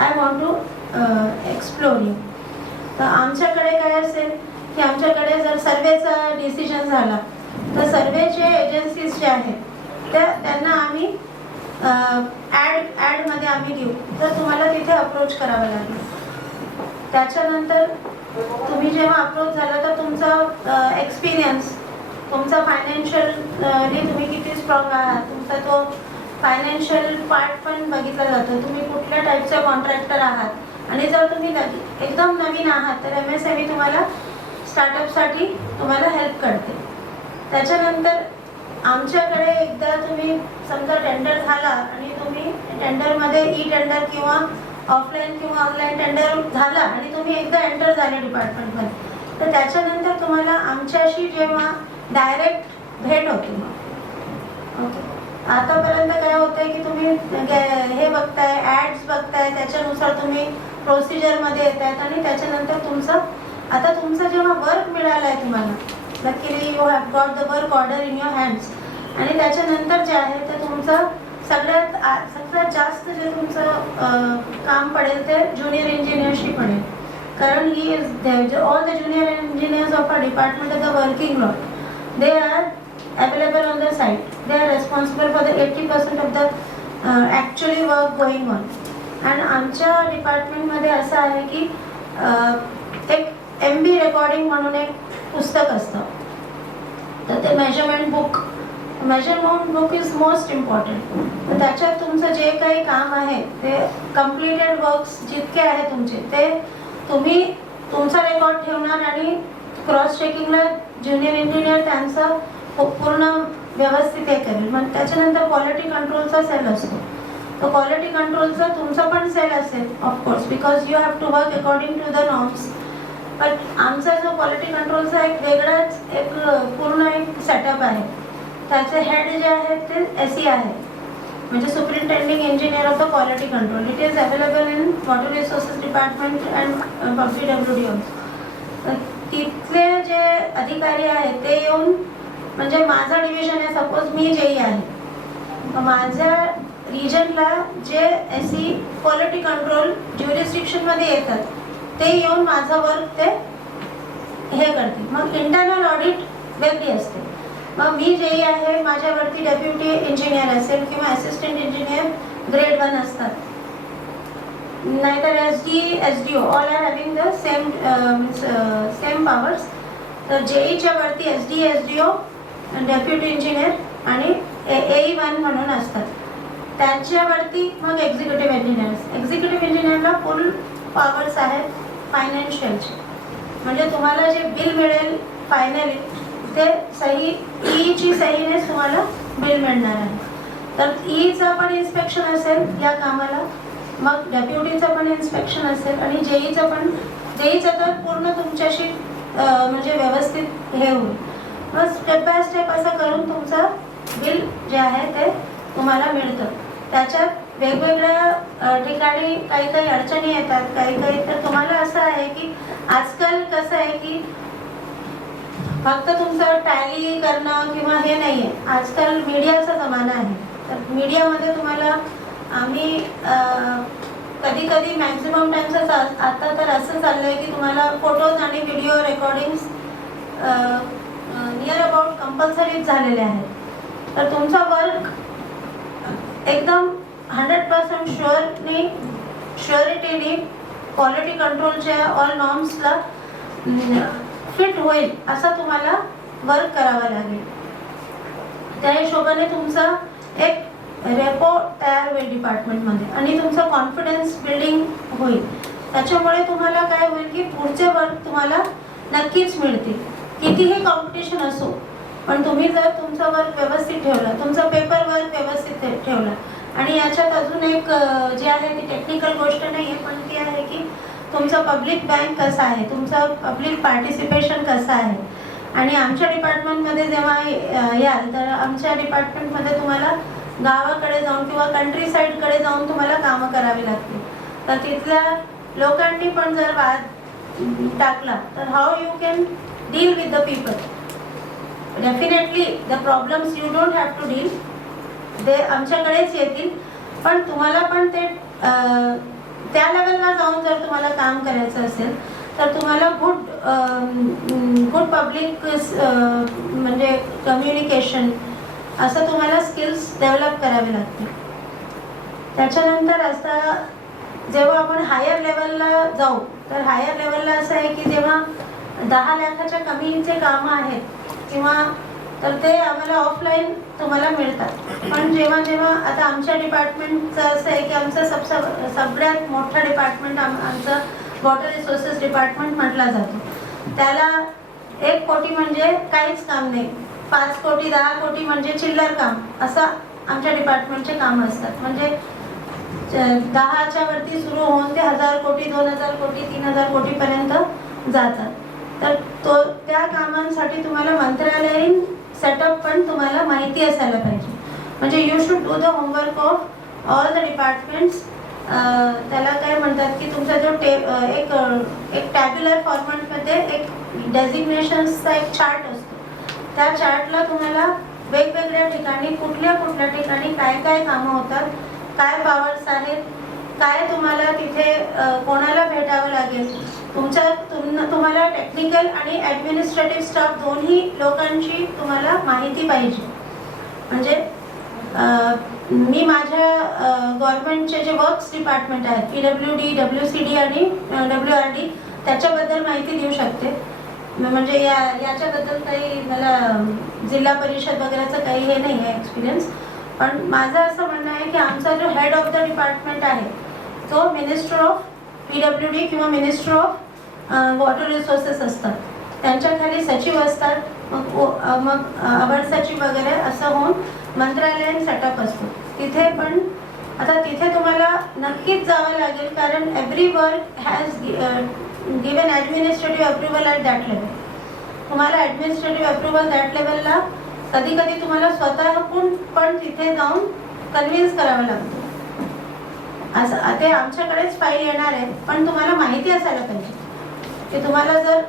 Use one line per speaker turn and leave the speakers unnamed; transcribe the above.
I want to explore you तर आमच्याकडे काय असेल की आमच्याकडे जर सर्वेचा डिसिजन झाला तर सर्वेचे एजन्सीज जे आहेत त्या त्यांना आम्ही ॲड ॲडमध्ये आम्ही देऊ. तर तुम्हाला तिथे अप्रोच करावं लागेल. त्याच्यानंतर तुम्ही जेव्हा अप्रोच झाला तर तुमचा एक्सपिरियन्स तुमचा फायनान्शियली तुम्ही किती स्ट्रॉंग आहात? तुमचा तो फायनान्शियल पार्ट पण बघितला जातो. तुम्ही कुठल्या टाईपचे कॉन्ट्रॅक्टर आहात? आणि जर तुम्ही एकदम नवीन आहात तर एम एस एम ई तुम्हाला स्टार्टअपसाठी तुम्हाला हेल्प करते. त्याच्यानंतर आमच्याकडे एकदा तुम्ही समजा टेंडर झाला आणि तुम्ही टेंडरमध्ये ई टेंडर किंवा ऑफलाईन किंवा ऑनलाईन टेंडर झाला आणि तुम्ही एकदा एंटर झाले डिपार्टमेंटमध्ये तर त्याच्यानंतर तुम्हाला आमच्याशी जेव्हा डायरेक्ट भेट होती मग. ओके आतापर्यंत होते की तुम्ही हे बघताय ॲड्स बघताय त्याच्यानुसार तुम्ही प्रोसिजरमध्ये येत आहेत आणि त्याच्यानंतर तुमचं आता तुमचं जेव्हा वर्क मिळालं आहे तुम्हाला luckily you have got the work order in your hands आणि त्याच्यानंतर जे आहे ते तुमचं सगळ्यात सगळ्यात जास्त जे तुमचं काम पडेल ते ज्युनियर इंजिनियरशी पडेल. कारण he is all the junior engineers of a department of the working lot they are available on the site. They are responsible for the 80% of the uh, actually work going on. आणि आमच्या डिपार्टमेंटमध्ये असं आहे की uh, एक M बी recording म्हणून एक पुस्तक असतं तर ते measurement book measurement book is most important तर त्याच्यात तुमचं जे काही काम आहे ते कम्प्लिटेड वर्क्स जितके आहे तुमचे ते तुम्ही तुमचा रेकॉर्ड ठेवणार आणि क्रॉस चेकिंगला ज्युनियर इंजिनियर त्यांचं पूर्ण व्यवस्थित हे करेल. मग त्याच्यानंतर क्वालिटी कंट्रोलचा सेल असतो. तो क्वालिटी कंट्रोलचा तुमचा पण सेल असेल of course because you have to work according to the norms but आमचा जो क्वालिटी कंट्रोलचा एक वेगळाच एक पूर्ण एक सेटअप आहे. त्याचे हेड जे आहेत ते एस सी आहे म्हणजे superintending engineer of the quality control it is available in water resources department and public W D O तिथले जे अधिकारी आहेत ते येऊन म्हणजे माझा डिव्हिजन आहे सपोज मी जेई आहे. माझ्या रिजनला जे एस सी क्वालिटी कंट्रोल ज्युरिस्टिक्शनमध्ये येतात ते येऊन माझं वर्क ते हे करते मग इंटरनल ऑडिट वेगळी असते. मग मी जेई आहे माझ्यावरती डेप्युटी इंजिनियर असेल किंवा असिस्टंट इंजिनियर ग्रेड वन असतात. नाहीतर S D S D O all are having the same same powers तर जेईच्या वरती S D S D O deputy engineer आणि ए वन म्हणून असतात. त्यांच्यावरती मग एक्झिक्युटिव्ह इंजिनियर्स एक्झिक्युटिव्ह इंजिनियरला फुल पॉवर्स आहेत फायनान्शियलचे म्हणजे तुम्हाला जे बिल मिळेल फायनली ते सही ईची सहीनेच तुम्हाला बिल मिळणार आहे. तर ईचं पण इन्स्पेक्शन असेल या कामाला मग डेप्युटीचं पण इन्स्पेक्शन असेल आणि जेईचं पण जेईचं तर पूर्ण तुमच्याशी म्हणजे व्यवस्थित हे होईल. मग स्टेप बाय स्टेप असं करून तुमचं बिल जे आहे ते तुम्हाला मिळतं. त्याच्यात वेगवेगळ्या ठिकाणी काही काही अडचणी येतात काही काही तर तुम्हाला असं आहे की आजकाल कसं आहे की फक्त तुमचं टॅली करणं किंवा हे नाही आहे आजकाल मीडियाचा जमाना आहे. तर मीडियामध्ये तुम्हाला आम्ही कधी कधी मॅक्झिमम टाईमचं आता तर असं चाललंय की तुम्हाला फोटोज आणि व्हिडिओ रेकॉर्डिंग्स नियर अबाउट कंपल्सरीच झालेले आहेत. तर तुमचा वर्क एकदम हंड्रेड पर्सेंट शुअरनी शुअरिटीनी क्वालिटी कंट्रोलच्या ऑल नॉर्म्सला फिट होईल असा तुम्हाला वर्क करावा लागेल. त्या हिशोबाने तुमचा एक रेपो तयार होईल डिपार्टमेंटमध्ये आणि तुमचा कॉन्फिडन्स बिल्डिंग होईल. त्याच्यामुळे तुम्हाला काय होईल की पुढचे वर्क तुम्हाला नक्कीच मिळतील. कितीही कॉम्पिटिशन असो पण तुम्ही जर तुमचं वर्क व्यवस्थित ठेवलं तुमचं पेपर वर्क व्यवस्थित ठेवलं आणि याच्यात अजून एक जे आहे ती टेक्निकल गोष्ट नाही आहे पण ती आहे की तुमचं पब्लिक बँक कसं आहे तुमचं पब्लिक पार्टिसिपेशन कसं आहे? आणि आमच्या डिपार्टमेंटमध्ये जेव्हा याल तर आमच्या डिपार्टमेंटमध्ये तुम्हाला गावाकडे जाऊन किंवा कंट्री साईडकडे जाऊन तुम्हाला कामं करावी लागतील. तर तिथल्या लोकांनी पण जर वाद टाकला तर how you can deal with the people definitely the problems you don't have to deal ते आमच्याकडेच येतील. पण तुम्हाला पण ते त्या लेवलला जाऊन जर तुम्हाला काम करायचं असेल तर तुम्हाला गुड गुड पब्लिक म्हणजे कम्युनिकेशन असं तुम्हाला स्किल्स डेव्हलप करावे लागतील. त्याच्यानंतर असं जेव्हा आपण हायर लेवलला जाऊ तर हायर लेवलला असं आहे की जेव्हा दहा लाखाच्या कमीचे कामं आहेत किंवा तर ते आम्हाला ऑफलाईन तुम्हाला मिळतात. पण जेव्हा जेव्हा आता आमच्या डिपार्टमेंटचं असं आहे की आमचं सब सगळ्यात मोठं डिपार्टमेंट आम आमचं वॉटर रिसोर्सेस डिपार्टमेंट म्हटला जातो. त्याला एक कोटी म्हणजे काहीच काम नाही. पाच कोटी दहा कोटी म्हणजे चिल्लर काम असं आमच्या डिपार्टमेंटचे काम असतात. म्हणजे दहाच्या वरती सुरू होऊन ते हजार कोटी दोन हजार कोटी तीन हजार कोटीपर्यंत जातात. तर तो त्या कामांसाठी तुम्हाला मंत्रालयीन सेटअप पण तुम्हाला माहिती असायला पाहिजे. म्हणजे you should do the homework of all the departments त्याला काय म्हणतात की तुमचा जो टे एक एक टॅब्युलर फॉर्मॅटमध्ये एक डेझिग्नेशन्सचा एक चार्ट असतो. त्या चार्टला तुम्हाला वेगवेगळ्या ठिकाणी कुठल्या कुठल्या ठिकाणी काय काय कामं होतात काय पॉवर्स आहेत काय तुम्हाला तिथे कोणाला भेटावं लागेल? तुमच्या तुम तुम्हाला टेक्निकल आणि ॲडमिनिस्ट्रेटिव्ह स्टाफ दोन्ही लोकांची तुम्हाला माहिती पाहिजे. म्हणजे मी माझ्या गव्हर्नमेंटचे जे वर्क्स डिपार्टमेंट आहेत P W D W C D आणि डब्ल्यू आर डी त्याच्याबद्दल माहिती देऊ शकते. म्हणजे या याच्याबद्दल काही मला जिल्हा परिषद वगैरेचं काही हे नाही आहे एक्सपिरियन्स पण माझं असं म्हणणं आहे की आमचा जो हेड ऑफ द डिपार्टमेंट आहे तो minister of P W D किंवा मिनिस्टर ऑफ वॉटर रिसोर्सेस असतात. त्यांच्याखाली सचिव असतात मग मग अवर सचिव वगैरे असं होऊन मंत्रालयीन सेटअप असतो. तिथे पण आता तिथे तुम्हाला नक्कीच जावं लागेल कारण every work has given administrative approval at that level तुम्हाला ॲडमिनिस्ट्रेटिव्ह अप्रुव्हल दॅट लेवलला कधी कधी तुम्हाला स्वतःहून पण तिथे जाऊन कन्व्हिन्स करावं लागतं. असं ते आमच्याकडेच फाईल येणार आहे पण तुम्हाला माहिती असायला पाहिजे. की तुम्हाला जर